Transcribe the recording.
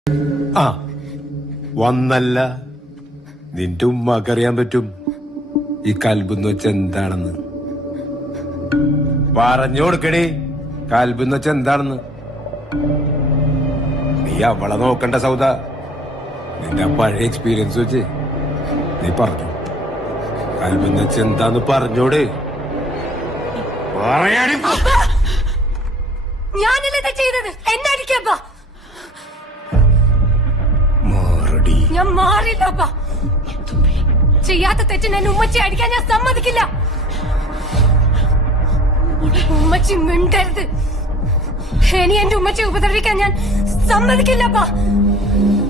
ആ വന്നല്ല നിന്റെ ഉമ്മക്കറിയാൻ പറ്റും ഈ കൽബെന്ന് വെച്ച എന്താണെന്ന്. പറഞ്ഞു കൊടുക്കണേ കൽബെന്ന് വെച്ച എന്താണെന്ന്. നീ അവളെ നോക്കണ്ട സൗദ. നിന്റെ പഴയ എക്സ്പീരിയൻസ് വെച്ച് നീ പറഞ്ഞു കൽബെന്ന് വെച്ച എന്താന്ന് പറഞ്ഞോട്. ഞാനല്ലേ ചെയ്തത്, എന്നടിക്കപ്പാ. ഞാൻ മാറില്ലപ്പാ. ചെയ്യാത്ത തെറ്റിന് എന്നെ ഉമ്മച്ചി അടിക്കാൻ ഞാൻ സമ്മതിക്കില്ല. ഉമ്മച്ചി മിണ്ടരുത്. ഇനി എന്റെ ഉമ്മച്ചി ഉപദ്രവിക്കാൻ ഞാൻ സമ്മതിക്കില്ലപ്പാ.